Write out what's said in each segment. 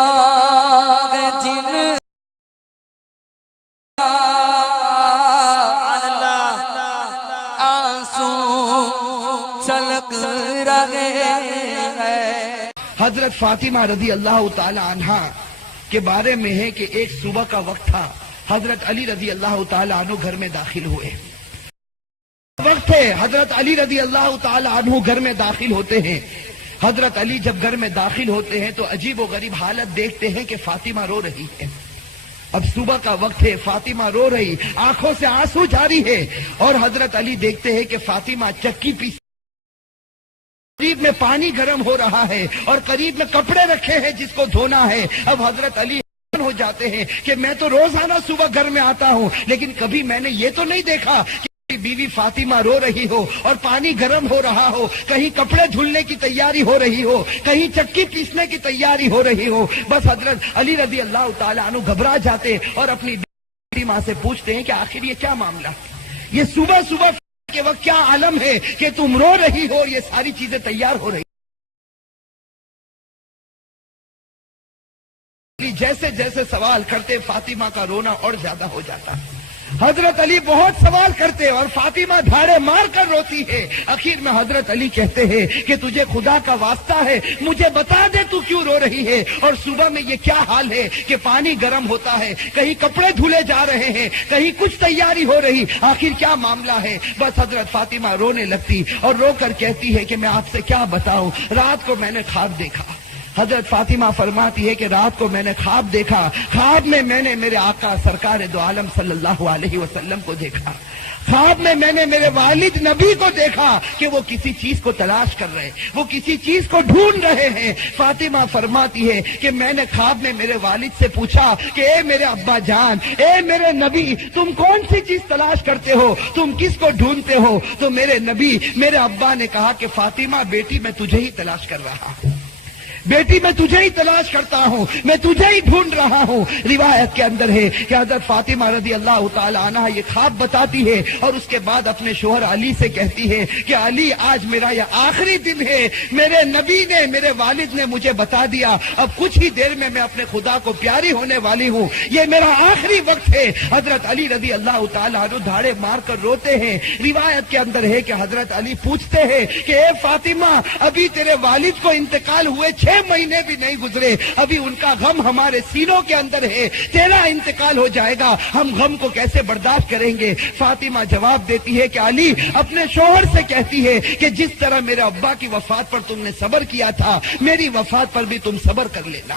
جن آنسو چھلک رہے ہیں۔ حضرت فاطمہ رضی اللہ تعالی عنہ کے بارے میں ہے کہ ایک صبح کا وقت تھا، حضرت علی رضی اللہ تعالی عنہ گھر میں داخل ہوئے۔ وقت ہے حضرت علی رضی اللہ تعالی عنہ گھر میں داخل ہوتے ہیں۔ حضرت علی جب گھر میں داخل ہوتے ہیں تو عجیب و غریب حالت دیکھتے ہیں کہ فاطمہ رو رہی ہے۔ اب صبح کا وقت ہے، فاطمہ رو رہی، آنکھوں سے آنسو جاری ہے، اور حضرت علی دیکھتے ہیں کہ فاطمہ چکی پیس، قریب میں پانی گرم ہو رہا ہے اور قریب میں کپڑے رکھے ہیں جس کو دھونا ہے۔ اب حضرت علی ہو جاتے ہیں کہ میں تو روزانہ صبح گھر میں آتا ہوں، لیکن کبھی میں نے یہ تو نہیں دیکھا کہ بیوی فاطمہ رو رہی ہو اور پانی گرم ہو رہا ہو، کہیں کپڑے دھلنے کی تیاری ہو رہی ہو، کہیں چکی پیسنے کی تیاری ہو رہی ہو۔ بس حضرت علی رضی اللہ تعالیٰ عنہ گھبرا جاتے اور اپنی فاطمہ سے پوچھتے ہیں کہ آخر یہ کیا معاملہ، یہ صبح صبح کے وقت کیا عالم ہے کہ تم رو رہی ہو اور یہ ساری چیزیں تیار ہو رہی۔ جیسے جیسے سوال کرتے فاطمہ کا رونا اور زیادہ ہو جاتا۔ حضرت علی بہت سوال کرتے اور فاطمہ دھاڑے مار کر روتی ہے۔ آخر میں حضرت علی کہتے ہیں کہ تجھے خدا کا واسطہ ہے، مجھے بتا دے تو کیوں رو رہی ہے، اور صبح میں یہ کیا حال ہے کہ پانی گرم ہوتا ہے، کہیں کپڑے دھلے جا رہے ہیں، کہیں کچھ تیاری ہو رہی، آخر کیا معاملہ ہے۔ بس حضرت فاطمہ رونے لگتی اور رو کر کہتی ہے کہ میں آپ سے کیا بتاؤں، رات کو میں نے خواب دیکھا۔ حضرت فاطمہ فرماتی ہے کہ رات کو میں نے خواب دیکھا، خواب میں میں نے میرے آقا سرکار دو عالم صلی اللہ علیہ وسلم کو دیکھا، خواب میں میں نے میرے والد نبی کو دیکھا کہ وہ کسی چیز کو تلاش کر رہے، وہ کسی چیز کو ڈھونڈ رہے ہیں۔ فاطمہ فرماتی ہے کہ میں نے خواب میں میرے والد سے پوچھا کہ اے میرے ابا جان، اے میرے نبی، تم کون سی چیز تلاش کرتے ہو، تم کس کو ڈھونڈتے ہو؟ تو میرے نبی، میرے ابا نے کہا کہ فاطمہ بیٹی میں تجھے ہی تلاش کر رہا ہوں، بیٹی میں تجھے ہی تلاش کرتا ہوں، میں تجھے ہی ڈھونڈ رہا ہوں۔ روایت کے اندر ہے کہ حضرت فاطمہ رضی اللہ تعالی عنہ یہ خواب بتاتی ہے اور اس کے بعد اپنے شوہر علی سے کہتی ہے کہ علی، آج میرا یہ آخری دن ہے، میرے نبی نے، میرے والد نے مجھے بتا دیا، اب کچھ ہی دیر میں اپنے خدا کو پیاری ہونے والی ہوں، یہ میرا آخری وقت ہے۔ حضرت علی رضی اللہ تعالی عنہ دھاڑے مار کر روتے ہیں۔ روایت کے اندر ہے کہ حضرت علی پوچھتے ہیں کہ اے فاطمہ، ابھی تیرے والد کو انتقال ہوئے 6 مہینے بھی نہیں گزرے، ابھی ان کا غم ہمارے سینوں کے اندر ہے، تیرا انتقال ہو جائے گا، ہم غم کو کیسے برداشت کریں گے؟ فاطمہ جواب دیتی ہے کہ علی، اپنے شوہر سے کہتی ہے کہ جس طرح میرے ابا کی وفات پر تم نے صبر کیا تھا، میری وفات پر بھی تم صبر کر لینا۔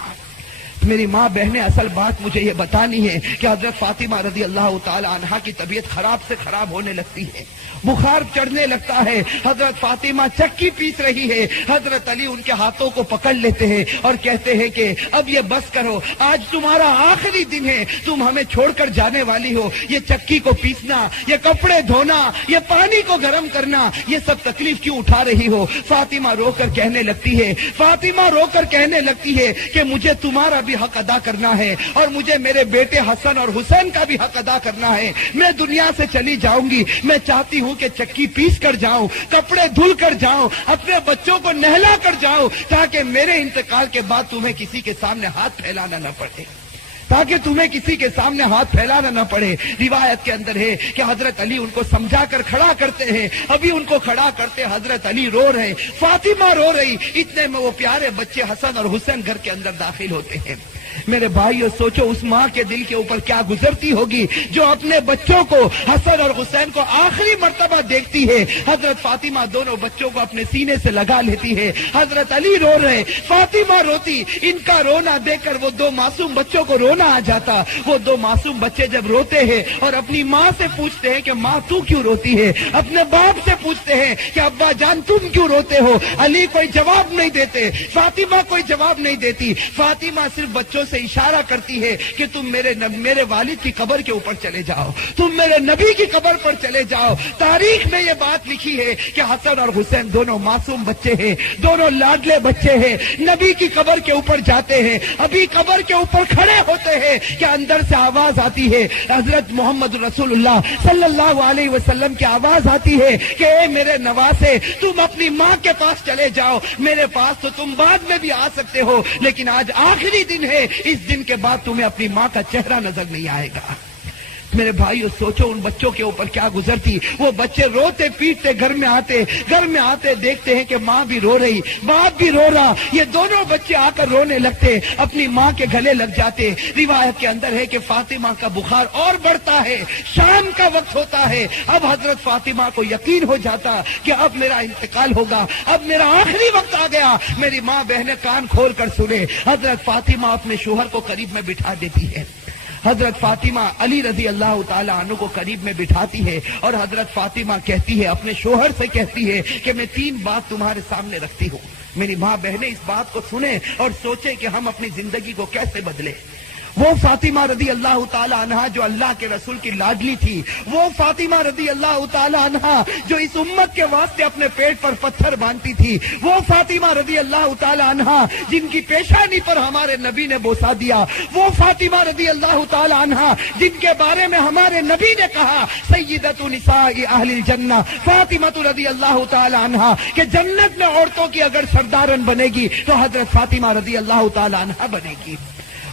میری ماں بہنیں، اصل بات مجھے یہ بتانی ہے کہ حضرت فاطمہ رضی اللہ تعالی عنہا کی طبیعت خراب سے خراب ہونے لگتی ہے، بخار چڑھنے لگتا ہے، حضرت فاطمہ چکی پیس رہی ہے، حضرت علی ان کے ہاتھوں کو پکڑ لیتے ہیں اور کہتے ہیں کہ اب یہ بس کرو، آج تمہارا آخری دن ہے، تم ہمیں چھوڑ کر جانے والی ہو، یہ چکی کو پیسنا، یہ کپڑے دھونا، یہ پانی کو گرم کرنا، یہ سب تکلیف کیوں اٹھا رہی ہو؟ فاطمہ رو کر کہنے لگتی ہے، فاطمہ رو کر کہنے لگتی ہے کہ مجھے تمہارا بھی حق ادا کرنا ہے اور مجھے میرے بیٹے حسن اور حسین کا بھی حق ادا کرنا ہے، میں دنیا سے چلی جاؤں گی، میں چاہتی ہوں کہ چکی پیس کر جاؤں، کپڑے دھل کر جاؤں، اپنے بچوں کو نہلا کر جاؤں، تاکہ میرے انتقال کے بعد تمہیں کسی کے سامنے ہاتھ پھیلانا نہ پڑے، تاکہ تمہیں کسی کے سامنے ہاتھ پھیلانا نہ پڑے۔ روایت کے اندر ہے کہ حضرت علی ان کو سمجھا کر کھڑا کرتے ہیں، ابھی ان کو کھڑا کرتے حضرت علی رو رہے، فاطمہ رو رہی، اتنے میں وہ پیارے بچے حسن اور حسین گھر کے اندر داخل ہوتے ہیں۔ میرے بھائیو، سوچو اس ماں کے دل کے اوپر کیا گزرتی ہوگی جو اپنے بچوں کو، حسن اور حسین کو آخری مرتبہ دیکھتی ہے۔ حضرت فاطمہ دونوں بچوں کو اپنے سینے سے لگا لیتی ہے، حضرت علی رو رہے، فاطمہ روتی، ان کا رونا دیکھ کر وہ 2 معصوم بچوں کو رونا آ جاتا۔ وہ 2 معصوم بچے جب روتے ہیں اور اپنی ماں سے پوچھتے ہیں کہ ماں تو کیوں روتی ہے، اپنے باپ سے پوچھتے ہیں کہ ابا جان تم کیوں روتے ہو، علی کوئی جواب نہیں دیتے، فاطمہ کوئی جواب نہیں دیتی۔ فاطمہ صرف بچوں سے اشارہ کرتی ہے کہ تم میرے والد کی قبر کے اوپر چلے جاؤ، تم میرے نبی کی قبر پر چلے جاؤ۔ تاریخ میں یہ بات لکھی ہے کہ حسن اور حسین دونوں معصوم بچے ہیں، دونوں لاڈلے بچے ہیں، نبی کی قبر کے اوپر جاتے ہیں، ابھی قبر کے اوپر کھڑے ہوتے کرتے ہیں کہ اندر سے آواز آتی ہے، حضرت محمد رسول اللہ صلی اللہ علیہ وسلم کی آواز آتی ہے کہ اے میرے نواسے، تم اپنی ماں کے پاس چلے جاؤ، میرے پاس تو تم بعد میں بھی آ سکتے ہو، لیکن آج آخری دن ہے، اس دن کے بعد تمہیں اپنی ماں کا چہرہ نظر نہیں آئے گا۔ میرے بھائیو سوچو ان بچوں کے اوپر کیا گزرتی، وہ بچے روتے پیٹتے گھر میں آتے دیکھتے ہیں کہ ماں بھی رو رہی، باپ بھی رو رہا، یہ دونوں بچے آ کر رونے لگتے، اپنی ماں کے گلے لگ جاتے۔ روایت کے اندر ہے کہ فاطمہ کا بخار اور بڑھتا ہے، شام کا وقت ہوتا ہے، اب حضرت فاطمہ کو یقین ہو جاتا کہ اب میرا انتقال ہوگا، اب میرا آخری وقت آ گیا۔ میری ماں بہنیں کان کھول کر سنے، حضرت فاطمہ اپنے شوہر کو قریب میں بٹھا دیتی ہے، حضرت فاطمہ علی رضی اللہ تعالی عنہ کو قریب میں بٹھاتی ہے، اور حضرت فاطمہ کہتی ہے، اپنے شوہر سے کہتی ہے کہ میں 3 بات تمہارے سامنے رکھتی ہوں۔ میری ماں بہنیں اس بات کو سنیں اور سوچیں کہ ہم اپنی زندگی کو کیسے بدلیں۔ وہ فاطمہ رضی اللہ تعالی عنہا جو اللہ کے رسول کی لاڈلی تھی، وہ فاطمہ رضی اللہ تعالی عنہا جو اس امت کے واسطے اپنے پیٹ پر پتھر باندھتی تھی، وہ فاطمہ رضی اللہ تعالی عنہا جن کی پیشانی پر ہمارے نبی نے بوسہ دیا، وہ فاطمہ رضی اللہ تعالی عنہا جن کے بارے میں ہمارے نبی نے کہا سیدۃ نساء اہل الجنہ فاطمہ رضی اللہ تعالی عنہا کہ جنت میں عورتوں کی اگر سردارن بنے گی تو حضرت فاطمہ رضی اللہ تعالی عنہا بنے گی۔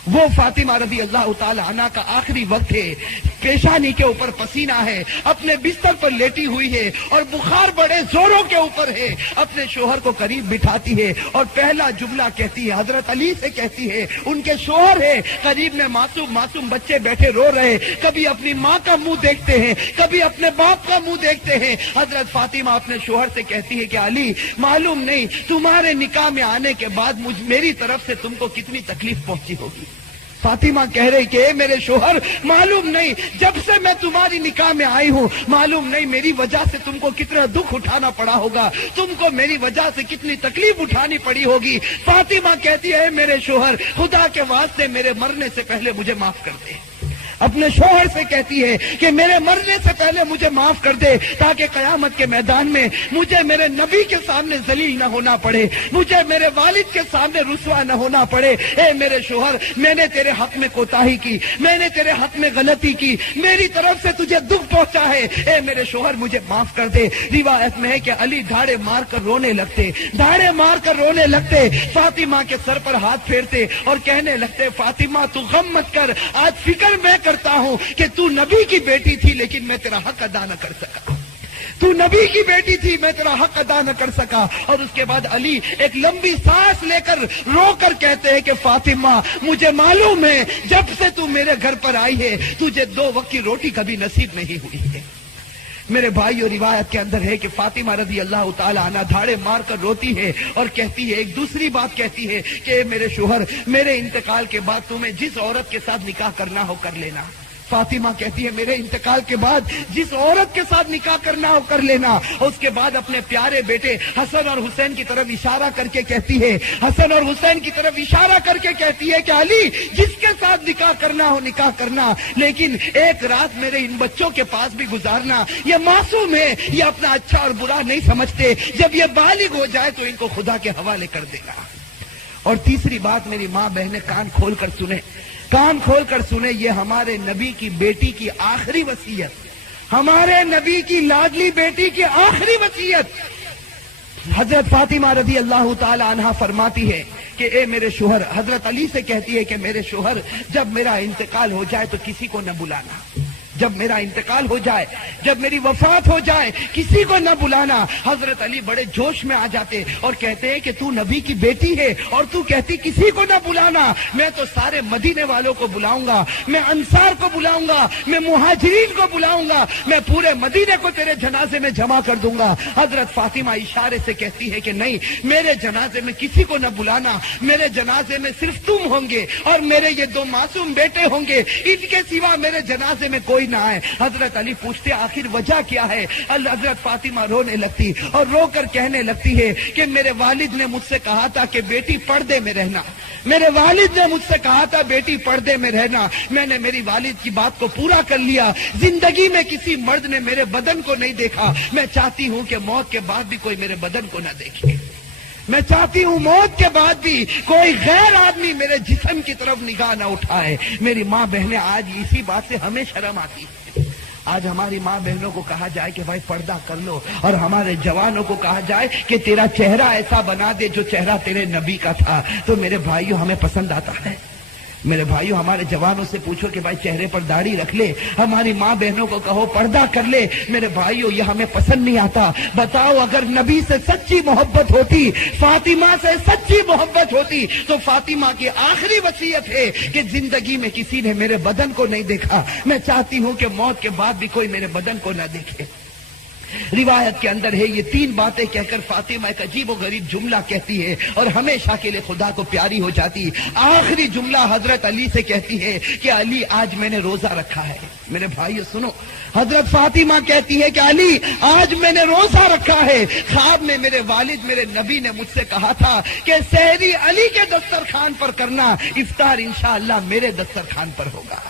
وہ فاطمہ رضی اللہ تعالی عنہ کا آخری وقت ہے، پیشانی کے اوپر پسینہ ہے، اپنے بستر پر لیٹی ہوئی ہے اور بخار بڑے زوروں کے اوپر ہے، اپنے شوہر کو قریب بٹھاتی ہے اور پہلا جملہ کہتی ہے، حضرت علی سے کہتی ہے، ان کے شوہر ہے، قریب میں معصوم بچے بیٹھے رو رہے، کبھی اپنی ماں کا منہ دیکھتے ہیں، کبھی اپنے باپ کا منہ دیکھتے ہیں۔ حضرت فاطمہ اپنے شوہر سے کہتی ہے کہ علی، معلوم نہیں تمہارے نکاح میں آنے کے بعد میری طرف سے تم کو کتنی تکلیف پہنچی ہوگی۔ فاطمہ کہہ رہی کہ اے میرے شوہر، معلوم نہیں جب سے میں تمہاری نکاح میں آئی ہوں، معلوم نہیں میری وجہ سے تم کو کتنا دکھ اٹھانا پڑا ہوگا، تم کو میری وجہ سے کتنی تکلیف اٹھانی پڑی ہوگی۔ فاطمہ کہتی ہے، اے میرے شوہر، خدا کے واسطے میرے مرنے سے پہلے مجھے معاف کر دے۔ اپنے شوہر سے کہتی ہے کہ میرے مرنے سے پہلے مجھے معاف کر دے، تاکہ قیامت کے میدان میں مجھے میرے نبی کے سامنے ذلیل نہ ہونا پڑے، مجھے میرے والد کے سامنے رسوا نہ ہونا پڑے۔ اے میرے شوہر، میں نے تیرے حق میں کوتاہی کی، میں نے تیرے حق میں غلطی کی، میری طرف سے تجھے دکھ پہنچا ہے، اے میرے شوہر مجھے معاف کر دے۔ روایت میں ہے کہ علی دھاڑے مار کر رونے لگتے، فاطمہ کے سر پر ہاتھ پھیرتے اور کہنے لگتے، فاطمہ تو غم مت کر، آج فکر میں کرتا ہوں کہ تو نبی کی بیٹی تھی لیکن میں تیرا حق ادا نہ کر سکا، تو نبی کی بیٹی تھی میں تیرا حق ادا نہ کر سکا۔ اور اس کے بعد علی ایک لمبی سانس لے کر رو کر کہتے ہیں کہ فاطمہ، مجھے معلوم ہے جب سے تو میرے گھر پر آئی ہے تجھے 2 وقت کی روٹی کبھی نصیب نہیں ہوئی ہے۔ میرے بھائیو، روایت کے اندر ہے کہ فاطمہ رضی اللہ تعالی عنہ دھاڑے مار کر روتی ہے اور کہتی ہے، ایک دوسری بات کہتی ہے کہ اے میرے شوہر، میرے انتقال کے بعد تمہیں جس عورت کے ساتھ نکاح کرنا ہو کر لینا۔ فاطمہ کہتی ہے، میرے انتقال کے بعد جس عورت کے ساتھ نکاح کرنا ہو کر لینا۔ اس کے بعد اپنے پیارے بیٹے حسن اور حسین کی طرف اشارہ کر کے کہتی ہے، حسن اور حسین کی طرف اشارہ کر کے کہتی ہے کہ علی، جس کے ساتھ نکاح کرنا ہو نکاح کرنا، لیکن ایک رات میرے ان بچوں کے پاس بھی گزارنا، یہ معصوم ہے، یہ اپنا اچھا اور برا نہیں سمجھتے، جب یہ بالغ ہو جائے تو ان کو خدا کے حوالے کر دینا۔ اور تیسری بات، میری ماں بہنیں کان کھول کر سنیں، یہ ہمارے نبی کی بیٹی کی آخری وصیت، ہمارے نبی کی لاڈلی بیٹی کی آخری وصیت۔ حضرت فاطمہ رضی اللہ تعالی عنہا فرماتی ہے کہ اے میرے شوہر، حضرت علی سے کہتی ہے کہ میرے شوہر، جب میرا انتقال ہو جائے تو کسی کو نہ بلانا، جب میرا انتقال ہو جائے، جب میری وفات ہو جائے، کسی کو نہ بلانا۔ حضرت علی بڑے جوش میں آ جاتے اور کہتے ہیں کہ تو نبی کی بیٹی ہے اور تو کہتی کسی کو نہ بلانا، میں تو سارے مدینے والوں کو بلاؤں گا، میں انصار کو بلاؤں گا، میں مہاجرین کو بلاؤں گا، میں پورے مدینے کو تیرے جنازے میں جمع کر دوں گا۔ حضرت فاطمہ اشارے سے کہتی ہے کہ نہیں، میرے جنازے میں کسی کو نہ بلانا، میرے جنازے میں صرف تم ہوں گے اور میرے یہ 2 معصوم بیٹے ہوں گے، ان کے سوا میرے جنازے میں کوئی نہ آئے۔ حضرت علی پوچھتے آخر وجہ کیا ہے؟ حضرت فاطمہ رونے لگتی اور رو کر کہنے لگتی ہے کہ میرے والد نے مجھ سے کہا تھا کہ بیٹی پردے میں رہنا، میرے والد نے مجھ سے کہا تھا بیٹی پردے میں رہنا، میں نے میری والد کی بات کو پورا کر لیا، زندگی میں کسی مرد نے میرے بدن کو نہیں دیکھا، میں چاہتی ہوں کہ موت کے بعد بھی کوئی میرے بدن کو نہ دیکھے۔ میں چاہتی ہوں موت کے بعد بھی کوئی غیر آدمی میرے جسم کی طرف نگاہ نہ اٹھائے۔ میری ماں بہنیں آج اسی بات سے ہمیں شرم آتی ہے۔ آج ہماری ماں بہنوں کو کہا جائے کہ بھائی پردہ کر لو، اور ہمارے جوانوں کو کہا جائے کہ تیرا چہرہ ایسا بنا دے جو چہرہ تیرے نبی کا تھا، تو میرے بھائیوں ہمیں پسند آتا ہے؟ میرے بھائیوں ہمارے جوانوں سے پوچھو کہ بھائی چہرے پر داڑھی رکھ لے، ہماری ماں بہنوں کو کہو پردہ کر لے، میرے بھائیوں یہ ہمیں پسند نہیں آتا۔ بتاؤ اگر نبی سے سچی محبت ہوتی، فاطمہ سے سچی محبت ہوتی، تو فاطمہ کی آخری وصیت ہے کہ زندگی میں کسی نے میرے بدن کو نہیں دیکھا، میں چاہتی ہوں کہ موت کے بعد بھی کوئی میرے بدن کو نہ دیکھے۔ روایت کے اندر ہے یہ 3 باتیں کہہ کر فاطمہ ایک عجیب و غریب جملہ کہتی ہے اور ہمیشہ کے لیے خدا کو پیاری ہو جاتی۔ آخری جملہ حضرت علی سے کہتی ہے کہ علی آج میں نے روزہ رکھا ہے۔ میرے بھائیو سنو، حضرت فاطمہ کہتی ہے کہ علی آج میں نے روزہ رکھا ہے، خواب میں میرے والد میرے نبی نے مجھ سے کہا تھا کہ سحری علی کے دسترخوان پر کرنا، افطار انشاءاللہ میرے دسترخوان پر ہوگا۔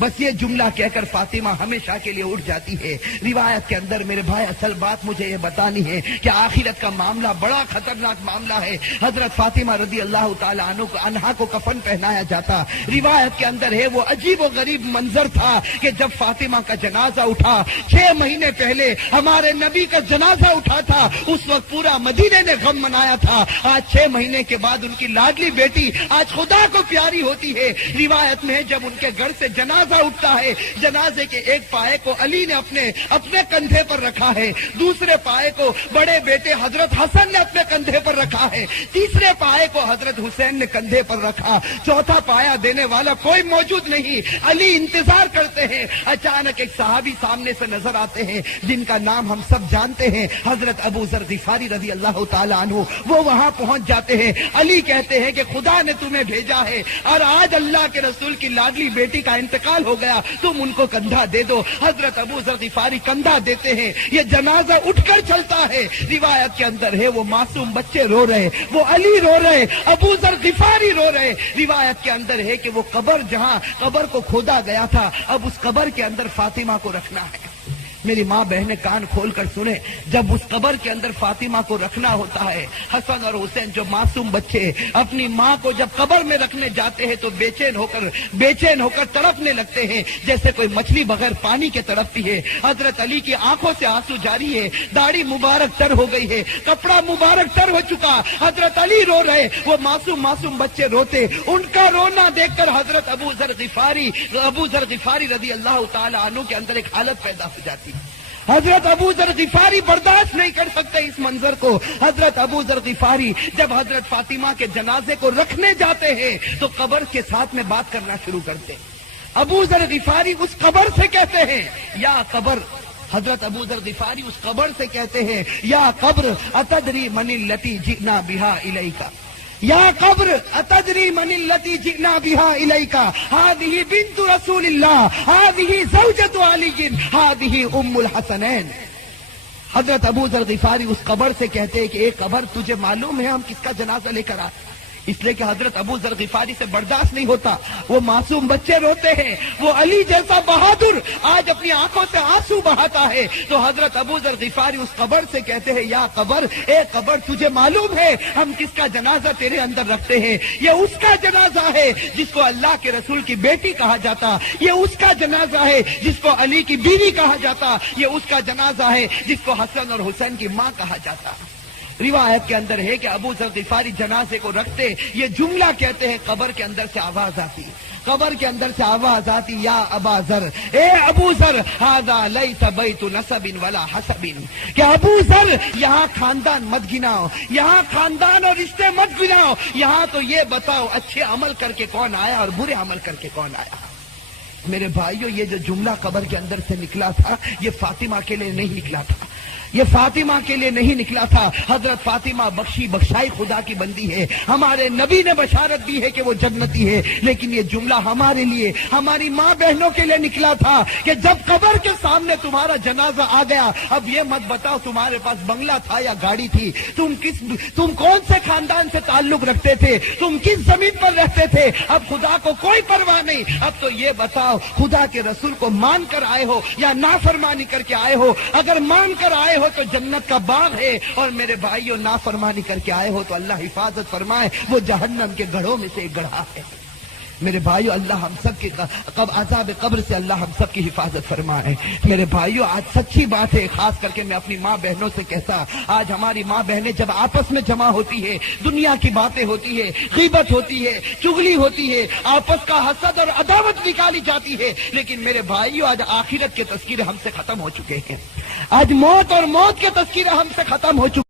بس یہ جملہ کہہ کر فاطمہ ہمیشہ کے لیے اٹھ جاتی ہے۔ روایت کے اندر میرے بھائی اصل بات مجھے یہ بتانی ہے کہ آخرت کا معاملہ بڑا خطرناک معاملہ ہے۔ حضرت فاطمہ رضی اللہ تعالی عنہا کو کفن پہنایا جاتا۔ روایت کے اندر ہے وہ عجیب و غریب منظر تھا کہ جب فاطمہ کا جنازہ اٹھا، 6 مہینے پہلے ہمارے نبی کا جنازہ اٹھا تھا، اس وقت پورا مدینے نے غم منایا تھا۔ آج 6 مہینے کے بعد ان کی لاڈلی بیٹی آج خدا کو پیاری ہوتی ہے۔ روایت میں جب ان کے گھر سے جنازہ اٹھتا ہے، جنازے کے ایک پائے کو علی نے اپنے کندھے پر رکھا ہے، دوسرے پائے کو بڑے بیٹے حضرت حسن نے اپنے کندھے پر رکھا ہے، تیسرے پائے کو حضرت حسین نے کندھے پر رکھا، چوتھا پایا دینے والا کوئی موجود نہیں۔ علی انتظار کرتے ہیں، اچانک ایک صحابی سامنے سے نظر آتے ہیں جن کا نام ہم سب جانتے ہیں، حضرت ابو ذر غفاری رضی اللہ تعالی عنہ۔ وہ وہاں پہنچ جاتے ہیں۔ علی کہتے ہیں کہ خدا نے تمہیں بھیجا ہے اور آج اللہ کے رسول کی لاڈلی بیٹی کا انتقال ہو گیا، تم ان کو کندھا دے دو۔ حضرت ابو ذر غفاری کندھا دیتے ہیں، یہ جنازہ اٹھ کر چلتا ہے۔ روایت کے اندر ہے وہ معصوم بچے رو رہے، وہ علی رو رہے، ابو ذر غفاری رو رہے۔ روایت کے اندر ہے کہ وہ قبر جہاں قبر کو کھودا گیا تھا، اب اس قبر کے اندر فاطمہ کو رکھنا ہے۔ میری ماں بہنیں کان کھول کر سنیں، جب اس قبر کے اندر فاطمہ کو رکھنا ہوتا ہے، حسن اور حسین جو معصوم بچے اپنی ماں کو جب قبر میں رکھنے جاتے ہیں تو بے چین ہو کر تڑپنے لگتے ہیں جیسے کوئی مچھلی بغیر پانی کے تڑپتی ہے۔ حضرت علی کی آنکھوں سے آنسو جاری ہے، داڑھی مبارک تر ہو گئی ہے، کپڑا مبارک تر ہو چکا، حضرت علی رو رہے، وہ معصوم بچے روتے۔ ان کا رونا دیکھ کر حضرت ابو ذر غفاری رضی اللہ تعالی عنہ کے اندر ایک حالت پیدا ہو جاتی۔ حضرت ابو ذر غفاری برداشت نہیں کر سکتے اس منظر کو۔ حضرت ابو ذر غفاری جب حضرت فاطمہ کے جنازے کو رکھنے جاتے ہیں تو قبر کے ساتھ میں بات کرنا شروع کرتے ہیں۔ ابو ذر غفاری اس قبر سے کہتے ہیں، یا قبر، حضرت ابو ذر غفاری اس قبر سے کہتے ہیں، یا قبر اتدری من التی جئنا بہا الیکا، یا قبر اتدری من التی جئنا بہا الیکا، ہذہ بنت رسول اللہ، ہذہ زوجۃ علی، ہذہ ام الحسنین۔ حضرت ابو ذر غفاری اس قبر سے کہتے ہیں کہ اے قبر، تجھے معلوم ہے ہم کس کا جنازہ لے کر آتے؟ اس لیے کہ حضرت ابو ذر غفاری سے برداشت نہیں ہوتا، وہ معصوم بچے روتے ہیں، وہ علی جیسا بہادر آج اپنی آنکھوں سے آنسو بہاتا ہے، تو حضرت ابو ذر غفاری اس قبر سے کہتے ہیں، یا قبر، اے قبر، تجھے معلوم ہے ہم کس کا جنازہ تیرے اندر رکھتے ہیں؟ یہ اس کا جنازہ ہے جس کو اللہ کے رسول کی بیٹی کہا جاتا، یہ اس کا جنازہ ہے جس کو علی کی بیوی کہا جاتا، یہ اس کا جنازہ ہے جس کو حسن اور حسین کی ماں کہا جاتا۔ روایت کے اندر ہے کہ ابو ذر غفاری جنازے کو رکھتے یہ جملہ کہتے ہیں، قبر کے اندر سے آواز آتی، قبر کے اندر سے آواز آتی، یا ابا ذر، اے ابو ذر، ھذا لیس بیت نسب ولا حسب، کہ ابو ذر یہاں خاندان مت گناؤ، یہاں خاندان اور رشتے مت گناؤ، یہاں تو یہ بتاؤ اچھے عمل کر کے کون آیا اور برے عمل کر کے کون آیا۔ میرے بھائیوں، یہ جو جملہ قبر کے اندر سے نکلا تھا یہ فاطمہ کے لیے نہیں نکلا تھا، یہ فاطمہ کے لیے نہیں نکلا تھا۔ حضرت فاطمہ بخشائی خدا کی بندی ہے، ہمارے نبی نے بشارت دی ہے کہ وہ جنتی ہے، لیکن یہ جملہ ہمارے لیے، ہماری ماں بہنوں کے لیے نکلا تھا کہ جب قبر کے سامنے تمہارا جنازہ آ گیا، اب یہ مت بتاؤ تمہارے پاس بنگلہ تھا یا گاڑی تھی، تم کون سے خاندان سے تعلق رکھتے تھے، تم کس زمین پر رہتے تھے، اب خدا کو کوئی پرواہ نہیں، اب تو یہ بتاؤ بتاؤ خدا کے رسول کو مان کر آئے ہو یا نافرمانی کر کے آئے ہو؟ اگر مان کر آئے ہو تو جنت کا باغ ہے، اور میرے بھائیوں نافرمانی کر کے آئے ہو تو اللہ حفاظت فرمائے وہ جہنم کے گڑھوں میں سے ایک گڑھا ہے۔ میرے بھائیو اللہ ہم سب کی عذاب قبر سے اللہ ہم سب کی حفاظت فرمائے۔ میرے بھائیو آج سچی بات ہے، خاص کر کے میں اپنی ماں بہنوں سے کہتا، آج ہماری ماں بہنیں جب آپس میں جمع ہوتی ہے، دنیا کی باتیں ہوتی ہے، غیبت ہوتی ہے، چغلی ہوتی ہے، آپس کا حسد اور عداوت نکالی جاتی ہے، لیکن میرے بھائیو آج آخرت کے تذکرے ہم سے ختم ہو چکے ہیں، آج موت اور موت کے تذکرے ہم سے ختم ہو چکے ہیں۔